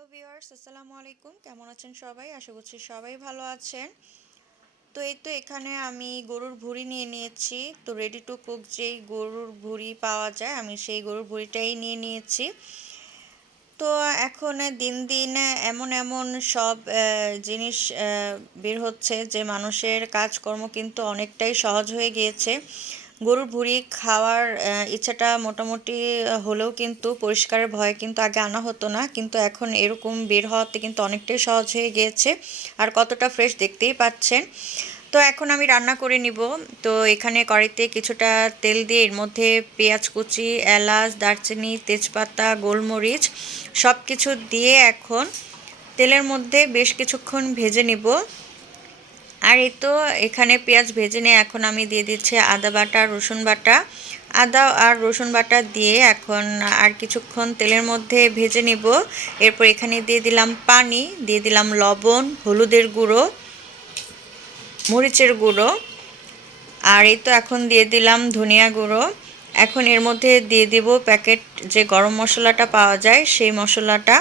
Hello viewers, আসসালামু আলাইকুম। কেমন আছেন সবাই? আশা করছি সবাই ভালো আছেন। তো এই তো এখানে আমি গরুর ভুঁড়ি নিয়ে নিয়েছি। তো রেডি টু কুক যেই গরুর ভুঁড়ি পাওয়া যায়, আমি সেই গরুর ভুঁড়িটাই নিয়ে নিয়েছি। তো এখন দিন দিন এমন এমন সব জিনিস বের হচ্ছে যে মানুষের কাজকর্ম কিন্তু অনেকটাই সহজ হয়ে গিয়েছে। গরুর ভুঁড়ি খাওয়ার ইচ্ছাটা মোটামুটি হলেও কিন্তু পরিষ্কারের ভয় কিন্তু আগে আনা হতো না, কিন্তু এখন এরকম বের হওয়াতে কিন্তু অনেকটাই সহজ হয়ে গিয়েছে। আর কতটা ফ্রেশ দেখতেই পাচ্ছেন। তো এখন আমি রান্না করে নিব। তো এখানে কড়াইতে কিছুটা তেল দিয়ে এর মধ্যে পেঁয়াজ কুচি, এলাচ, দারচিনি, তেজপাতা, গোলমরিচ সব কিছু দিয়ে এখন তেলের মধ্যে বেশ কিছুক্ষণ ভেজে নিব। আর এই তো এখানে পেঁয়াজ ভেজে নিয়ে এখন আমি দিয়ে দিচ্ছি আদা বাটা, রসুন বাটা। আদা আর রসুন বাটা দিয়ে এখন আর কিছুক্ষণ তেলের মধ্যে ভেজে নিব। এরপর এখানে দিয়ে দিলাম পানি, দিয়ে দিলাম লবণ, হলুদের গুঁড়ো, মরিচের গুঁড়ো। আর এই তো এখন দিয়ে দিলাম ধনিয়া গুঁড়ো। এখন এর মধ্যে দিয়ে দিব প্যাকেট যে গরম মশলাটা পাওয়া যায় সেই মশলাটা।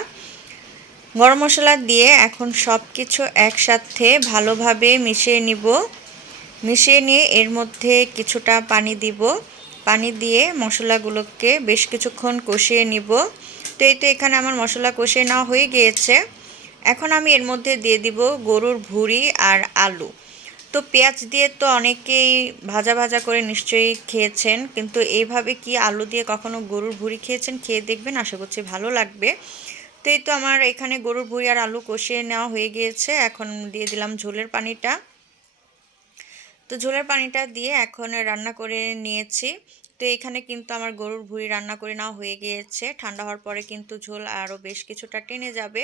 গরম মশলা দিয়ে এখন সব কিছু একসাথে ভালোভাবে মিশিয়ে নিব। মিশিয়ে নিয়ে এর মধ্যে কিছুটা পানি দিব। পানি দিয়ে মশলাগুলোকে বেশ কিছুক্ষণ কষিয়ে নিব। তো এই তো এখানে আমার মশলা কষিয়ে নেওয়া হয়ে গিয়েছে। এখন আমি এর মধ্যে দিয়ে দিব গরুর ভুঁড়ি আর আলু। তো পেঁয়াজ দিয়ে তো অনেকেই ভাজা ভাজা করে নিশ্চয়ই খেয়েছেন, কিন্তু এইভাবে কি আলু দিয়ে কখনো গরুর ভুঁড়ি খেয়েছেন? খেয়ে দেখবেন, আশা করছি ভালো লাগবে। তো এই তো আমার এখানে গরুর ভুঁড়ি আর আলু কষিয়ে নেওয়া হয়ে গিয়েছে। এখন দিয়ে দিলাম ঝোলের পানিটা। তো ঝোলের পানিটা দিয়ে এখন রান্না করে নিয়েছি। তো এখানে কিন্তু আমার গরুর ভুঁড়ি রান্না করে নেওয়া হয়ে গিয়েছে। ঠান্ডা হওয়ার পরে কিন্তু ঝোল আরও বেশ কিছুটা টেনে যাবে।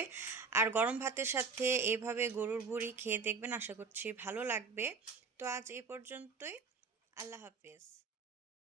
আর গরম ভাতের সাথে এইভাবে গরুর ভুঁড়ি খেয়ে দেখবেন, আশা করছি ভালো লাগবে। তো আজ এই পর্যন্তই। আল্লাহ হাফেজ।